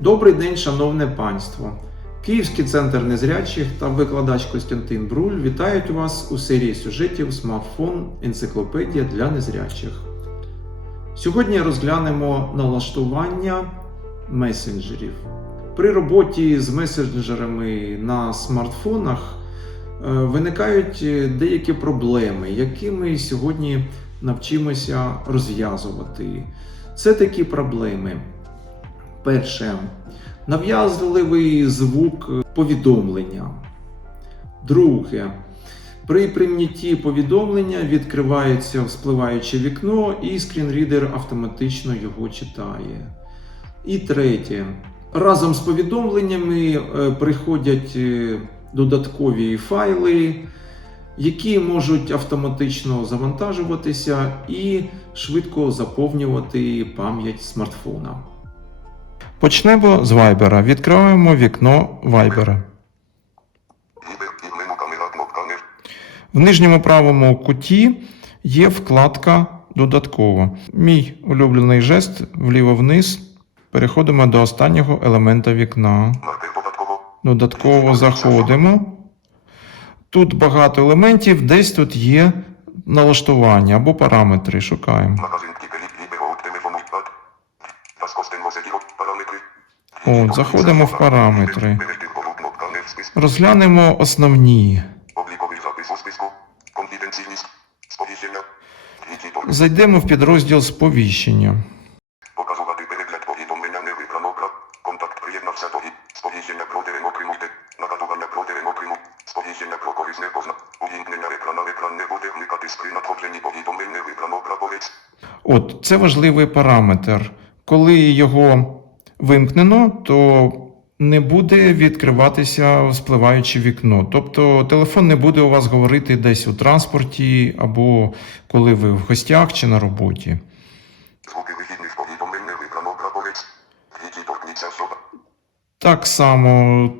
Добрий день, шановне панство! Київський центр незрячих та викладач Костянтин Бруль вітають вас у серії сюжетів Смартфон Енциклопедія для незрячих. Сьогодні розглянемо налаштування месенджерів. При роботі з месенджерами на смартфонах е, виникають е, деякі проблеми, які ми сьогодні навчимося розв'язувати. Це такі проблеми. Перше. Нав'язливий звук повідомлення. Друге. При прийнятті повідомлення відкривається вспливаюче вікно, і скрінрідер автоматично його читає. І третє. Разом з повідомленнями е, приходять е, додаткові файли, які можуть автоматично завантажуватися і швидко заповнювати пам'ять смартфона. Почнемо з Viber. Відкриваємо вікно Viber. В нижньому правому куті є вкладка Додатково. Мій улюблений жест вліво вниз. Переходимо до останнього елемента вікна. Додатково заходимо. Тут багато елементів, десь тут є налаштування або параметри. Шукаємо. Магазин кіпелі відео от телефону ад. Вас костен возедіо параметри. От, заходимо в параметри. Розглянемо основні. Зайдемо в підрозділ сповіщення. Показувати перегляд повідомлення не вибрано. Контакт приєднався і. Сповіщення про дерен отримуйте. Нагадування про дерен отриму. Сповіщення про корисне позна. Увімкнення екрана. Екран не буде вмикати при надходженні повідомлень не вибрано прапорець. От, це важливий параметр. Коли його вимкнено, то не буде відкриватися спливаюче вікно. Тобто телефон не буде у вас говорити десь у транспорті, або коли ви в гостях чи на роботі. Звуки вихідних повідомлень не вибрано прапорець. Віті торкніться особа. Так само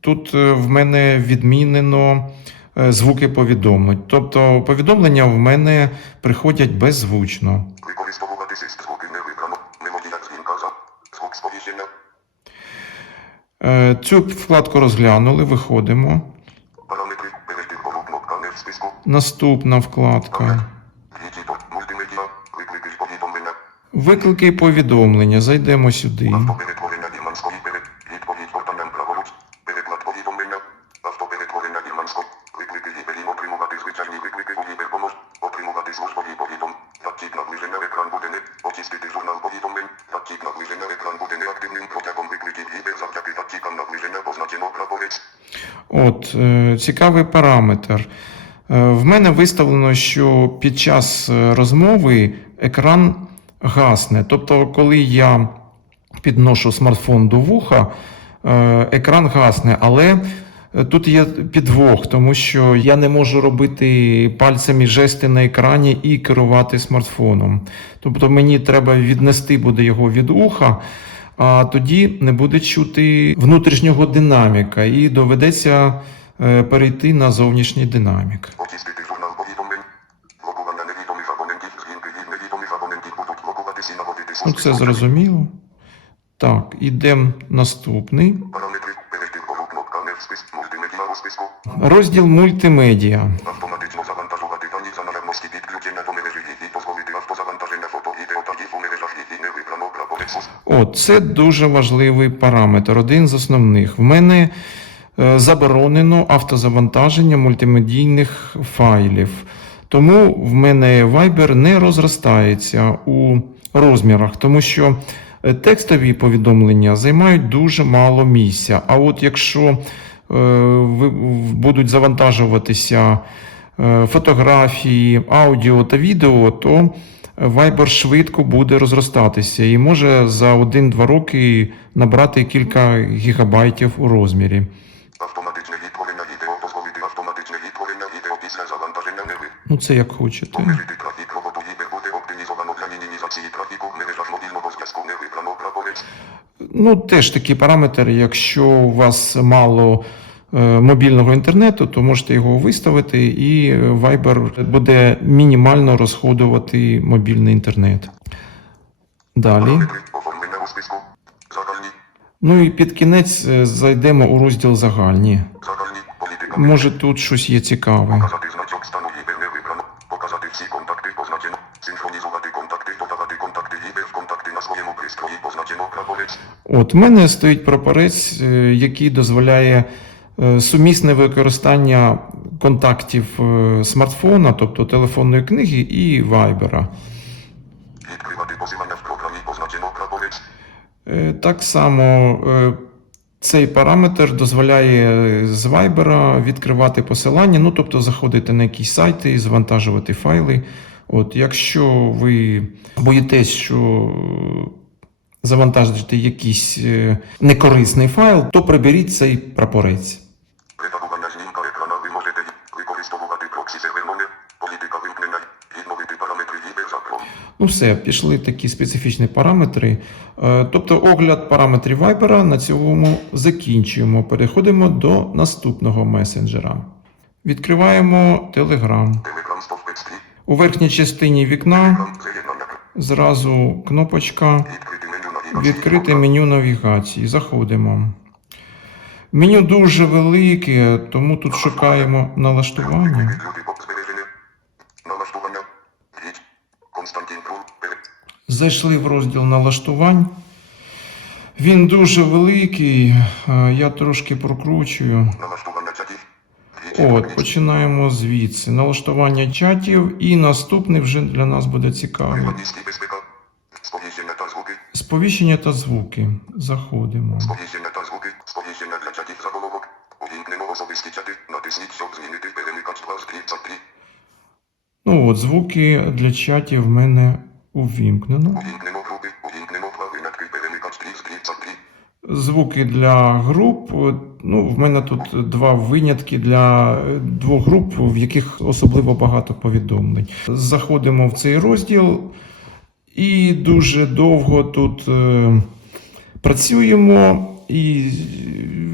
тут е, в мене відмінено е, звуки повідомлень. Тобто повідомлення в мене приходять беззвучно. Використовуватися звуки не вибрано. Мелодія дзвінка за. Звук сповіщення. Е, Цю вкладку розглянули, виходимо. Наступна вкладка. Виклики і повідомлення. Зайдемо сюди. От, е, цікавий параметр. Е, В мене виставлено, що під час е, розмови екран гасне. Тобто, коли я підношу смартфон до вуха, екран гасне, але тут є підвох, тому що я не можу робити пальцями жести на екрані і керувати смартфоном. Тобто мені треба віднести буде його від уха, а тоді не буде чути внутрішнього динаміка і доведеться е, перейти на зовнішній динамік. Ну, це зрозуміло. Так, ідемо наступний. Розділ мультимедіа. Автоматично завантажувати дані за наявності підключення до мережі і дозволити О, це дуже важливий параметр, один з основних. В мене е, заборонено автозавантаження мультимедійних файлів. Тому в мене Viber не розростається у розмірах, тому що е, текстові повідомлення займають дуже мало місця. А от якщо е, будуть завантажуватися фотографії, аудіо та відео, то Viber швидко буде розростатися і може за 1-2 роки набрати кілька гігабайтів у розмірі. Автоматичне відтворення відео дозволити автоматичне відтворення відео після завантаження не ви. Ну це як хочете. Обмежити трафік роботу гібер буде оптимізовано для мінімізації трафіку в мережах мобільного зв'язку не вибрано прапорець. Ну, теж такий параметр, якщо у вас мало мобільного інтернету, то можете його виставити, і Viber буде мінімально розходувати мобільний інтернет. Далі. Ну і під кінець е, зайдемо у розділ загальні. Може тут щось є цікаве. От в мене стоїть прапорець, е, який дозволяє е, сумісне використання контактів е, смартфона, тобто телефонної книги і вайбера. Відкривати посилання в програмі позначено прапорець. Е, Так само е, цей параметр дозволяє е, з Viber відкривати посилання, ну тобто заходити на якісь сайти і завантажувати файли. От, якщо ви боїтесь, що е, завантажите якийсь е, некорисний файл, то приберіть цей прапорець. Ну все, пішли такі специфічні параметри. Е, Тобто огляд параметрів Viber на цьому закінчуємо. Переходимо до наступного месенджера. Відкриваємо Telegram. Телеграм стовпець 3. У верхній частині вікна зразу кнопочка Відкрити меню навігації. Заходимо. Меню дуже велике, тому тут шукаємо. Налаштування. Зайшли в розділ налаштувань. Він дуже великий. е, Я трошки прокручую. От, починаємо звідси. Налаштування чатів, і наступний вже для нас буде цікавий. Сповіщення та звуки. Сповіщення та звуки. Заходимо. Сповіщення та звуки. Сповіщення для чатів заголовок. Увімкнено особисті чати. Натисніть, щоб змінити перемикач 233. Ну от, звуки для чатів в мене увімкнено. Увімкнено групи. Увімкнено два винятки перемикач 333. Звуки для груп. Ну, в мене тут два винятки для двох груп, в яких особливо багато повідомлень. Заходимо в цей розділ і дуже довго тут е, працюємо і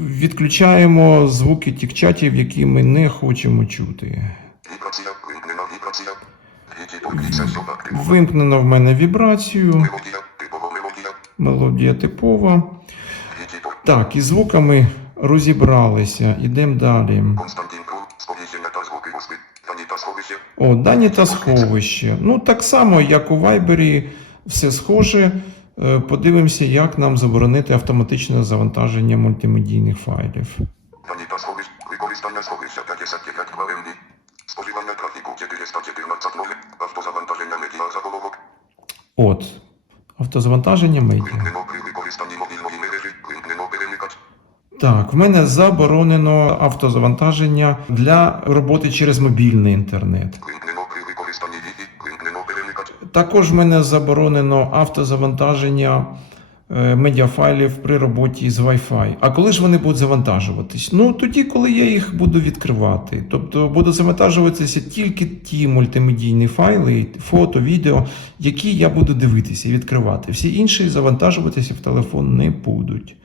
відключаємо звуки тих чатів, які ми не хочемо чути. Вібрація. Вимкнена вібрація. Вимкнено в мене вібрацію, Мелодія. Типова. Так, із звуками розібралися. Ідемо далі. О, дані та сховище. Ну, так само, як у Viber, все схоже. Е, Подивимося, як нам заборонити автоматичне завантаження мультимедійних файлів. Дані та сховище. Використання сховища 55 2 МБ. Трафіку 414 0. Автозавантаження медіа заголовок. От. Автозавантаження медіа. Так, в мене заборонено автозавантаження для роботи через мобільний інтернет. Також в мене заборонено автозавантаження медіафайлів при роботі з Wi-Fi. А коли ж вони будуть завантажуватись? Ну тоді, коли я їх буду відкривати. Тобто будуть завантажуватися тільки ті мультимедійні файли, фото, відео, які я буду дивитися і відкривати. Всі інші завантажуватися в телефон не будуть.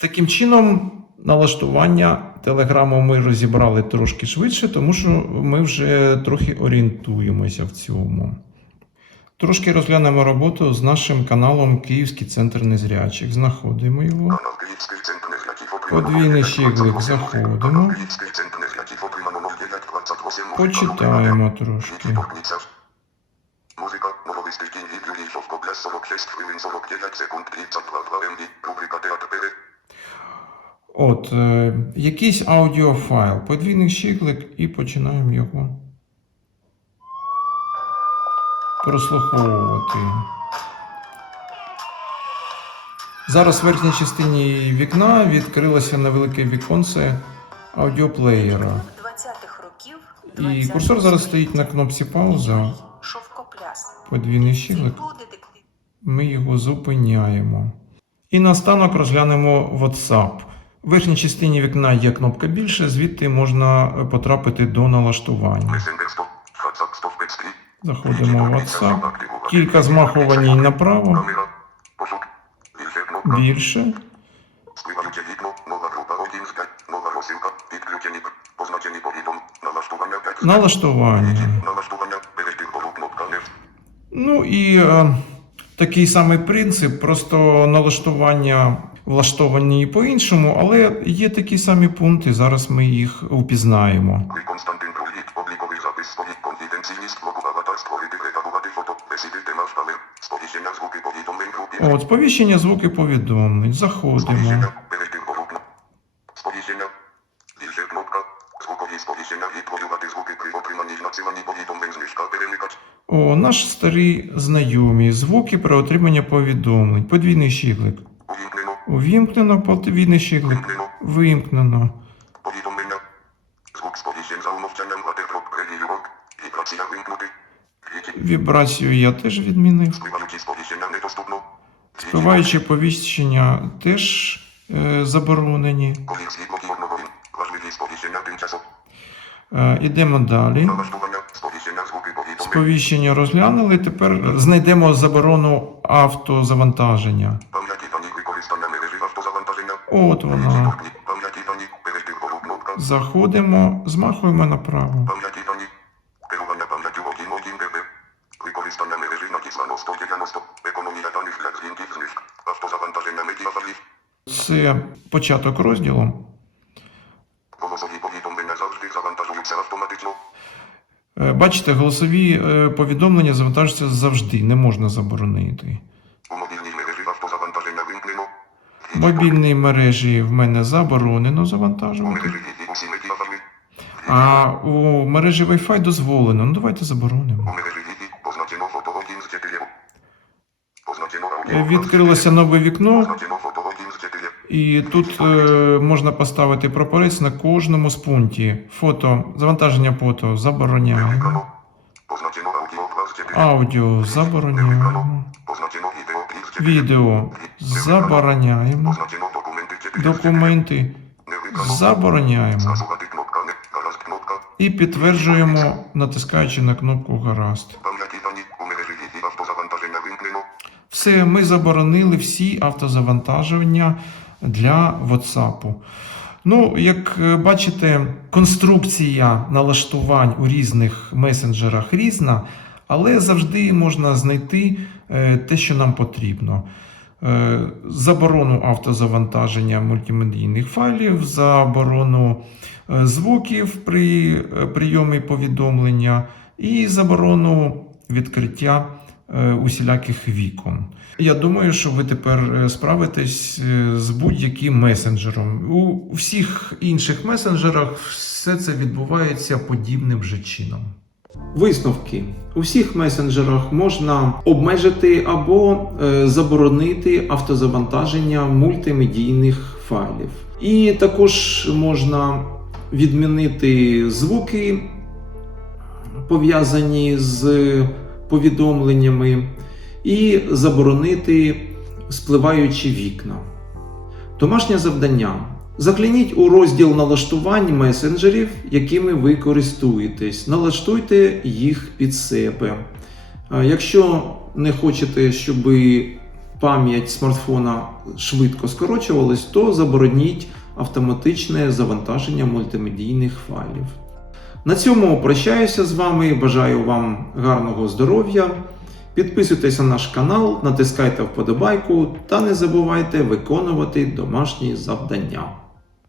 Таким чином, налаштування телеграму ми розібрали трошки швидше, тому що ми вже трохи орієнтуємося в цьому. Трошки розглянемо роботу з нашим каналом Київський центр незрячих. Знаходимо його. Подвійний 09 щиглик 28. заходимо. Канал Київський центр незрячих отримано 09 28. Почитаємо трошки. Музика, новолисти кінь від Юлії Шовко, 46 хвилин 49 секунд 32 МВ. Рубрика театр пере. От, е, якийсь аудіофайл, подвійний щиклик і починаємо його прослуховувати. Зараз в верхній частині вікна відкрилося невелике віконце аудіоплеєра. І курсор зараз стоїть на кнопці пауза. Подвійний щиклик. Ми його зупиняємо. І наостанок розглянемо WhatsApp. В верхній частині вікна є кнопка більше, звідти можна потрапити до налаштування. Месендер 100. WhatsApp 153. Заходимо в WhatsApp. Кілька змахувань направо, Більше кнопка. більше. Спливаюче вікно. Нова група 1 з 5. Нова розсилка. Підключені. Позначені повідом. Налаштування 5 з 5. Налаштування. Налаштування. Перейти вгору кнопка не. Ну і е, такий самий принцип, просто налаштування влаштовані по-іншому, але є такі самі пункти. Зараз ми їх впізнаємо. Ви Константин Круліт, обліковий запис стоїть конфіденційність блоку аватар створити редагувати фото, висити наш камер, сповіщення звуки повідомлень групі. От, сповіщення, звуки повідомлень. Заходимо. Сповіщення, перейти вгору. Сповіщення. Більше кнопка. Звукові сповіщення відтворювати звуки при отриманні надсиланні повідомлень знижка перемикач. О, наш старий знайомі. Звуки про отримання повідомлень. Подвійний щиглик. Увімкнено. Подвійний щиглик. Вимкнено. Повідомлення. Звук сповіщень за умовчанням ватердроп релігіювок. Вібрація вимкнути. Вібрацію я теж відмінив. Спливаючі сповіщення недоступно. Спливаючі повіщення теж е, заборонені. Колір світло кіорного він. Важливі сповіщення тимчасово. Е, ідемо далі. Налаштування. Сповіщення звуки повідомлень. Сповіщення розглянули. Тепер знайдемо заборону автозавантаження. Пам'яті От вона. Заходимо, змахуємо направо. Пам'яті та ні. Керування пам'яттю 1 1 ДБ. Використання мережі надіслано 190. Економія даних для дзвінків знижк. Автозавантаження медіафайлів. Це початок розділу. Е, Бачите, голосові е, повідомлення завантажуються завжди, не можна заборонити. В мобільній мережі в мене заборонено завантажувати. А у мережі Wi-Fi дозволено. Ну давайте заборонимо. мережі Wi-Fi позначено фото 1 з 4. Позначено аудіо. Відкрилося нове вікно, Позначено фото 1 з 4. і тут е, можна поставити прапорець на кожному з пунктів. Фото, завантаження фото забороняємо. Аудіо 2 з 4. Аудіо забороняємо. Позначено відео 3 з 4. Відео забороняємо. Документи 4 з 4. Документи Не виконано. забороняємо. І підтверджуємо, натискаючи на кнопку Гаразд. Все, ми заборонили всі автозавантажування для WhatsApp. Ну, як е, бачите, конструкція налаштувань у різних месенджерах різна, але завжди можна знайти е, те, що нам потрібно. Е, Заборону автозавантаження мультимедійних файлів, заборону е, звуків при е, прийомі повідомлення і заборону відкриття усіляких вікон. Я думаю, що ви тепер справитесь з будь-яким месенджером. У всіх інших месенджерах все це відбувається подібним же чином. Висновки у всіх месенджерах можна обмежити або е, заборонити автозавантаження мультимедійних файлів. І також можна відмінити звуки, пов'язані з повідомленнями, і заборонити спливаючі вікна. Домашнє завдання. Загляніть у розділ налаштувань месенджерів, якими ви користуєтесь. Налаштуйте їх під себе. Якщо не хочете, щоб пам'ять смартфона швидко скорочувалась, то забороніть автоматичне завантаження мультимедійних файлів. На цьому прощаюся з вами. Бажаю вам гарного здоров'я. Підписуйтесь на наш канал, натискайте вподобайку та не забувайте виконувати домашні завдання.